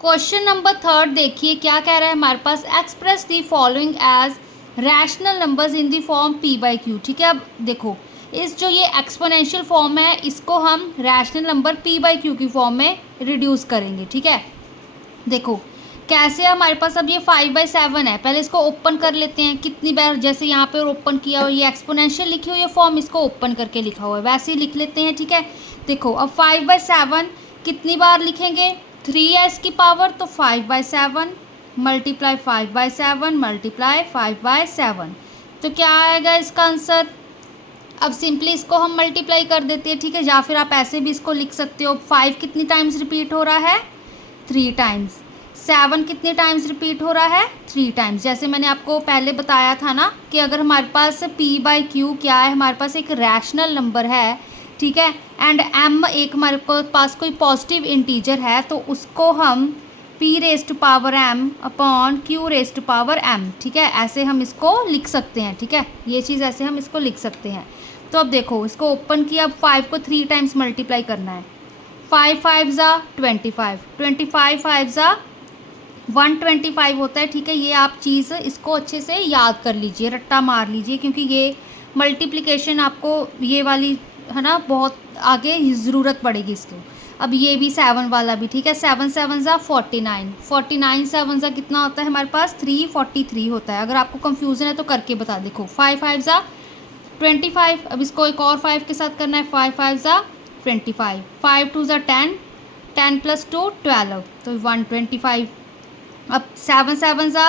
Question number 3 देखिए क्या कह रहा है हमारे पास। Express the following as rational numbers in the form p by q. ठीक है, अब देखो इस जो ये एक्सपोनेंशियल फॉर्म है इसको हम rational number P by Q की फॉर्म में रिड्यूस करेंगे। ठीक है, देखो कैसे हमारे पास अब ये 5/7 है। पहले इसको ओपन कर लेते हैं कितनी बार, जैसे यहाँ पे ओपन किया हुआ ये एक्सपोनेंशियल लिखी हुई है फॉर्म, इसको ओपन करके लिखा हुआ है वैसे ही लिख लेते हैं। ठीक है, देखो अब 5/7 कितनी बार लिखेंगे, 3 है इसकी पावर, तो 5/7 मल्टीप्लाई 5/7 मल्टीप्लाई 5/7, तो क्या आएगा इसका आंसर। अब सिंपली इसको हम मल्टीप्लाई कर देते हैं। ठीक है, या फिर आप ऐसे भी इसको लिख सकते हो। 5 कितनी टाइम्स रिपीट हो रहा है, 3 टाइम्स। 7 कितने टाइम्स रिपीट हो रहा है, 3 टाइम्स। जैसे मैंने आपको पहले बताया था ना कि अगर हमारे पास p बाई क्यू क्या है, हमारे पास एक रैशनल नंबर है। ठीक है, एंड m एक हमारे पास कोई पॉजिटिव इंटीजर है, तो उसको हम p raise to power m upon q raise to power m। ठीक है, ऐसे हम इसको लिख सकते हैं। ठीक है, ये चीज़ ऐसे हम इसको लिख सकते हैं। तो अब देखो इसको ओपन किया, अब 5 को 3 टाइम्स मल्टीप्लाई करना है। 5 5 ज़ा 25, 25 5 ज़ा 125 होता है। ठीक है, ये आप चीज़ इसको अच्छे से याद कर लीजिए, रट्टा मार लीजिए, क्योंकि ये मल्टीप्लिकेशन आपको ये वाली है ना बहुत आगे ज़रूरत पड़ेगी इसको। अब ये भी 7 वाला भी। ठीक है, 7 7 ज़ा 49, 49 7 ज़ा कितना होता है हमारे पास 343 होता है। अगर आपको कंफ्यूजन है तो करके बता। देखो 5 5 ज़ा 25, अब इसको एक और 5 के साथ करना है। 5 5 ज़ा 25, 5 2 ज़ा 10, 10 + 2 12, तो 125। अब 7 7 ज़ा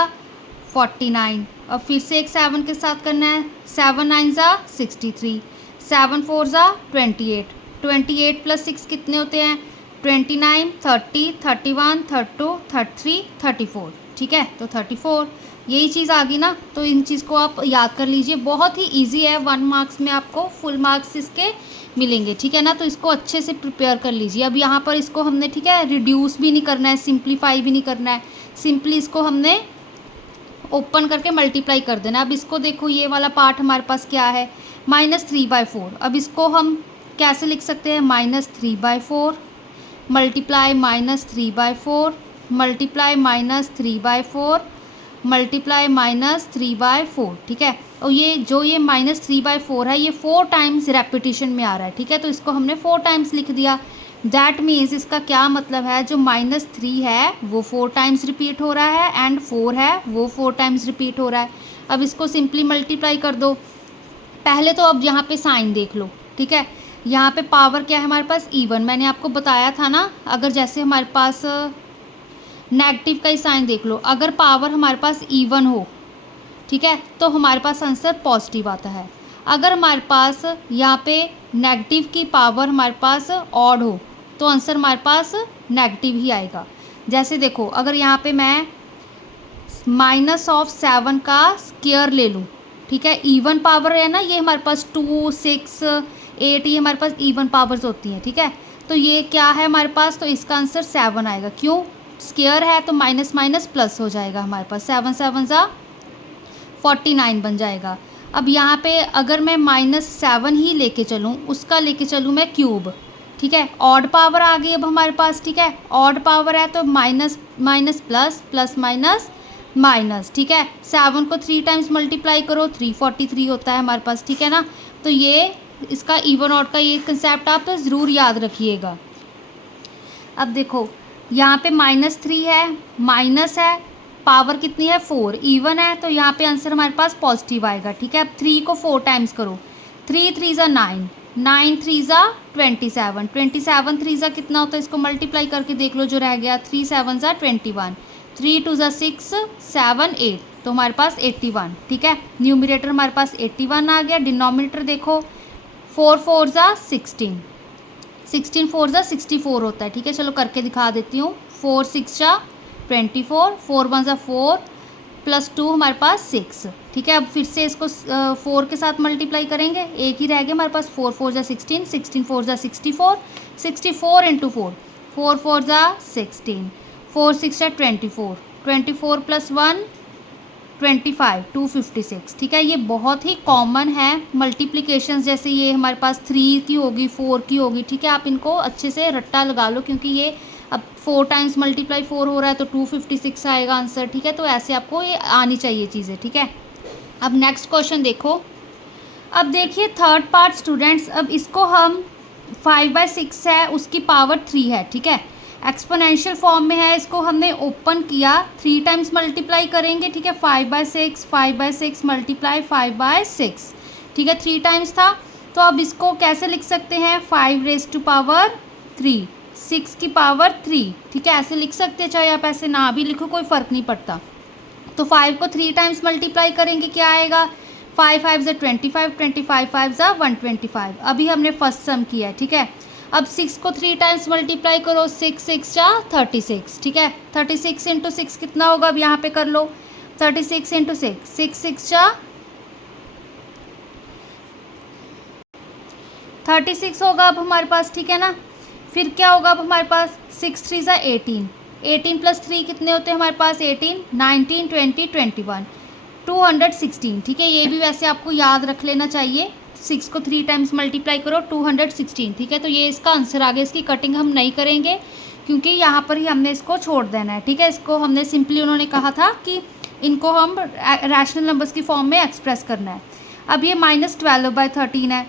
49, अब फिर से एक 7 के साथ करना है। 7 9 ज़ा 63, 7 4 ज़ा 28, 28 + 6 कितने होते हैं 29, 30, 31, 32, 33, 34। ठीक है, तो 34 यही चीज़ आ गई ना। तो इन चीज़ को आप याद कर लीजिए, बहुत ही इजी है। 1 मार्क्स में आपको फुल मार्क्स इसके मिलेंगे। ठीक है ना, तो इसको अच्छे से प्रिपेयर कर लीजिए। अब यहाँ पर इसको हमने ठीक है रिड्यूस भी नहीं करना है, सिंप्लीफाई भी नहीं करना है, सिंपली इसको हमने ओपन करके मल्टीप्लाई कर देना। अब इसको देखो ये वाला पार्ट हमारे पास क्या है, -3/4। अब इसको हम कैसे लिख सकते हैं, -3/4 मल्टीप्लाई -3/4 मल्टीप्लाई -3/4 मल्टीप्लाई -3/4। ठीक है, और ये जो ये -3/4 है ये 4 टाइम्स रेपिटिशन में आ रहा है। ठीक है, तो इसको हमने 4 टाइम्स लिख दिया। दैट मीन्स इसका क्या मतलब है, जो -3 है वो 4 टाइम्स रिपीट हो रहा है, एंड 4 है वो 4 टाइम्स रिपीट हो रहा है। अब इसको सिंपली मल्टीप्लाई कर दो। पहले तो अब यहाँ पे साइन देख लो। ठीक है, यहाँ पे पावर क्या है हमारे पास, इवन। मैंने आपको बताया था ना, अगर जैसे हमारे पास नेगेटिव का ही साइन देख लो, अगर पावर हमारे पास इवन हो, ठीक है, तो हमारे पास आंसर पॉजिटिव आता है। अगर हमारे पास यहाँ पे नेगेटिव की पावर हमारे पास ऑड हो तो आंसर हमारे पास नेगेटिव ही आएगा। जैसे देखो अगर यहाँ पे मैं -7 का स्क्वायर ले लूँ, ठीक है, इवन पावर है ना, ये हमारे पास 2 6 8 ये हमारे पास इवन पावर्स होती हैं। ठीक है, तो ये क्या है हमारे पास, तो इसका आंसर 7 आएगा। क्यों, स्क्वायर है तो माइनस माइनस प्लस हो जाएगा हमारे पास। 7 7 ज़ा 49 बन जाएगा। अब यहाँ पे अगर मैं -7 ही लेके चलूँ, उसका लेके चलूँ मैं क्यूब, ठीक है, ऑड पावर आ गई अब हमारे पास। ठीक है, ऑड पावर है तो minus minus plus, plus minus minus. ठीक है, 7 को 3 टाइम्स मल्टीप्लाई करो, 343 होता है हमारे पास। ठीक है ना, तो ये इसका इवन ऑड का ये कंसेप्ट आप ज़रूर याद रखिएगा। अब देखो यहाँ पे -3 है, माइनस है, पावर कितनी है 4, इवन है, तो यहाँ पे आंसर हमारे पास पॉजिटिव आएगा। ठीक है, अब 3 को 4 टाइम्स करो, 3 3 ज़ा 9, 9 3 ज़ा 27, 27 3 ज़ा कितना होता है, इसको मल्टीप्लाई करके देख लो जो रह गया, 3 7 ज़ा 21, 3 2 ज़ा 6 7 8, तो हमारे पास 81। ठीक है, न्यूमरेटर हमारे पास 81 आ गया। डिनोमिनेटर देखो 4 4 ज़ा 16, 16 4 ज़ा 64 होता है। ठीक है, चलो करके दिखा देती हूँ। 4 6 ज़ा 24, 4 1 ज़ा 4 प्लस 2 हमारे पास 6। ठीक है, अब फिर से इसको 4 के साथ मल्टीप्लाई करेंगे, एक ही रह गया हमारे पास। 4 4 ज़ा 16, 16 4 ज़ा 64, 64 इंटू 4, 4 4 ज़ा 16, 4 6 ज़ा 24, 24 प्लस 1 25, 256। ठीक है, ये बहुत ही कॉमन है मल्टीप्लिकेशंस, जैसे ये हमारे पास 3 की होगी, 4 की होगी। ठीक है, आप इनको अच्छे से रट्टा लगा लो, क्योंकि ये अब 4 टाइम्स मल्टीप्लाई 4 हो रहा है तो 256 आएगा आंसर, ठीक है। तो ऐसे आपको ये आनी चाहिए चीज़ें, ठीक है। अब नेक्स्ट क्वेश्चन देखो। अब देखिए थर्ड पार्ट स्टूडेंट्स, अब इसको हम 5/6 है उसकी पावर 3 है, ठीक है। एक्सपोनेंशियल फॉर्म में है, इसको हमने ओपन किया 3 टाइम्स मल्टीप्लाई करेंगे, ठीक है। 5/6 मल्टीप्लाई 5/6, ठीक है, 3 टाइम्स था। तो अब इसको कैसे लिख सकते हैं, 5⁻3 6 की पावर 3, ठीक है, ऐसे लिख सकते हैं। चाहे आप ऐसे ना भी लिखो कोई फ़र्क नहीं पड़ता। तो 5 को 3 टाइम्स मल्टीप्लाई करेंगे, क्या आएगा, 5 5 ज़ा 25, 25 5 ज़ा 125। अभी हमने फर्स्ट सम किया है, ठीक है। अब 6 को 3 टाइम्स मल्टीप्लाई करो, 6 6 ज़ा 36, ठीक है। 36 इंटू 6 कितना होगा, अब यहाँ पे कर लो 36 इंटू 6, 6 6 ज़ा 36 होगा अब हमारे पास, ठीक है ना। फिर क्या होगा अब हमारे पास, 6 3 ज़ा 18, 18 प्लस 3 कितने होते हैं हमारे पास, 18, 19 20 21 216, ठीक है। ये भी वैसे आपको याद रख लेना चाहिए, 6 को 3 टाइम्स मल्टीप्लाई करो 216, ठीक है। तो ये इसका आंसर आ गया। इसकी कटिंग हम नहीं करेंगे क्योंकि यहाँ पर ही हमने इसको छोड़ देना है, ठीक है। इसको हमने सिंपली, उन्होंने कहा था कि इनको हम रैशनल नंबर्स की फॉर्म में एक्सप्रेस करना है। अब ये -12/13 है,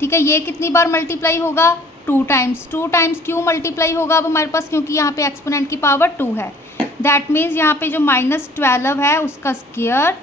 ठीक है। ये कितनी बार मल्टीप्लाई होगा, 2 टाइम्स। 2 टाइम्स क्यों मल्टीप्लाई होगा अब हमारे पास, क्योंकि यहाँ पे एक्सपोनेंट की पावर 2 है। दैट मीन्स यहाँ पे जो -12 है उसका स्क्वायर,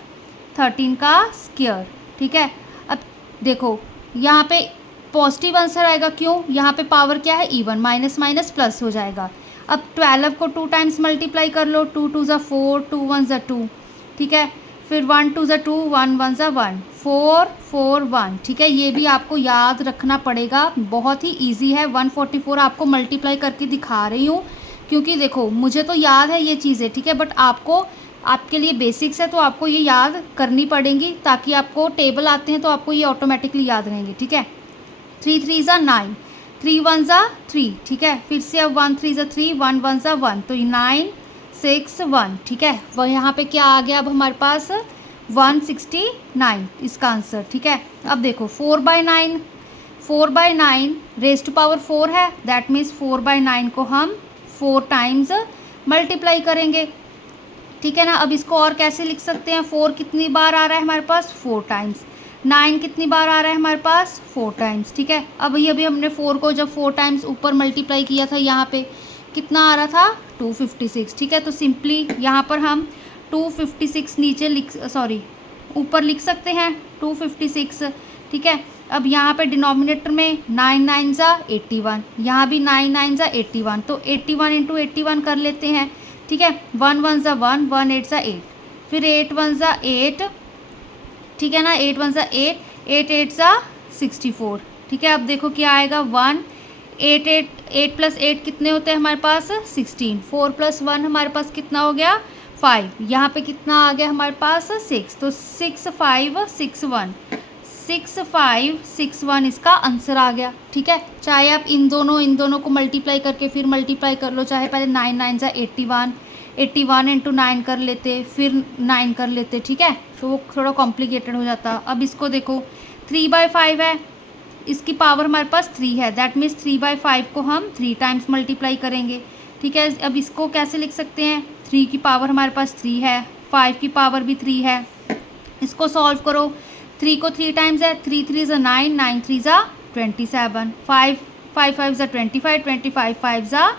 13 का स्क्वायर, ठीक है। अब देखो यहाँ पे पॉजिटिव आंसर आएगा, क्यों, यहाँ पे पावर क्या है, इवन, माइनस माइनस प्लस हो जाएगा। अब 12 को 2 टाइम्स मल्टीप्लाई कर लो, 2 2 ज़ा 4, 2 1 ज़ा 2, ठीक है। फिर 1 2 ज़ा 2, 1 1 ज़ा 1, 4 4 1, ठीक है। ये भी आपको याद रखना पड़ेगा, बहुत ही इजी है। 144 आपको मल्टीप्लाई करके दिखा रही हूँ क्योंकि देखो मुझे तो याद है ये चीज़ें, ठीक है, बट आपको, आपके लिए बेसिक्स है तो आपको ये याद करनी पड़ेंगी ताकि आपको टेबल आते हैं तो आपको ये ऑटोमेटिकली याद रहेंगे, ठीक है। 3 3 ज़ा 9, 3 1 ज़ा 3, ठीक है। फिर से अब 1 3 ज़ा 3, 1 1 ज़ा 1, तो 9 6 1, ठीक है। वह यहाँ पे क्या आ गया अब हमारे पास, 169 इसका आंसर, ठीक है। अब देखो 4/9 रेज़ टू पावर 4 है, दैट मीन्स 4/9 को हम 4 टाइम्स मल्टीप्लाई करेंगे, ठीक है ना। अब इसको और कैसे लिख सकते हैं, 4 कितनी बार आ रहा है हमारे पास, 4 टाइम्स। 9 कितनी बार आ रहा है हमारे पास, 4 टाइम्स, ठीक है। अब ये अभी हमने 4 को जब 4 टाइम्स ऊपर मल्टीप्लाई किया था, यहाँ पे कितना आ रहा था, 256, ठीक है। तो सिंपली यहाँ पर हम 256 नीचे ऊपर लिख सकते हैं 256, ठीक है। अब यहाँ पे डिनोमिनेटर में 9 9 ज़ा 81, यहाँ भी 9 9 ज़ा 81, तो 81 इंटू 81 कर लेते हैं, ठीक है। 1 1 ज़ा 1, 1 8 ज़ा 8, फिर 8 1 ज़ा 8, ठीक है ना, 8 1 ज़ा 8, 8 8 ज़ा 64, ठीक है। अब देखो क्या आएगा, 1 8 8 8 प्लस 8 कितने होते हैं हमारे पास, 16, 4 प्लस 1 हमारे पास कितना हो गया, 5, यहाँ पे कितना आ गया हमारे पास, 6, तो 6 5 6 1, 6 5 6 1 इसका आंसर आ गया, ठीक है। चाहे आप इन दोनों को मल्टीप्लाई करके फिर मल्टीप्लाई कर लो, चाहे पहले 9 9 ज़ा 81, 81 इंटू 9 कर लेते, फिर 9 कर लेते, ठीक है, तो वो थोड़ा कॉम्प्लिकेटेड हो जाता। अब इसको देखो 3/5 है, इसकी पावर हमारे पास 3 है, दैट मीन्स 3/5 को हम 3 टाइम्स मल्टीप्लाई करेंगे, ठीक है। अब इसको कैसे लिख सकते हैं, 3 की पावर हमारे पास 3 है, 5 की पावर भी 3 है, इसको सॉल्व करो। 3 को 3 टाइम्स है, 3 3 ज़ा 9, 9 3 ज़ा 27, 5 5 5 ज़ा 25, 25 5 ज़ा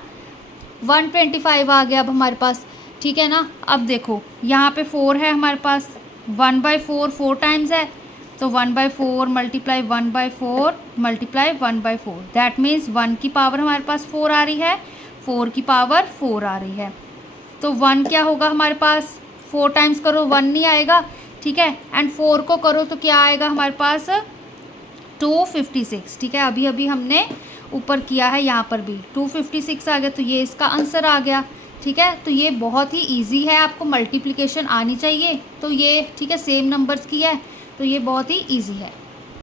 125 आ गया अब हमारे पास, ठीक है ना। अब देखो यहाँ पे 4 है हमारे पास, 1/4 4 टाइम्स है, तो 1/4 मल्टीप्लाई 1/4 मल्टीप्लाई 1/4, दैट मीन्स 1 की पावर हमारे पास 4 आ रही है, 4 की पावर 4 आ रही है, तो 1 क्या होगा हमारे पास, 4 टाइम्स करो 1 नहीं आएगा, ठीक है। एंड 4 को करो तो क्या आएगा हमारे पास, 256, ठीक है। अभी अभी हमने ऊपर किया है, यहाँ पर भी 256 आ गया, तो ये इसका आंसर आ गया, ठीक है। तो ये बहुत ही इजी है, आपको मल्टीप्लिकेशन आनी चाहिए, तो ये ठीक है, सेम नंबर्स की है तो ये बहुत ही इजी है।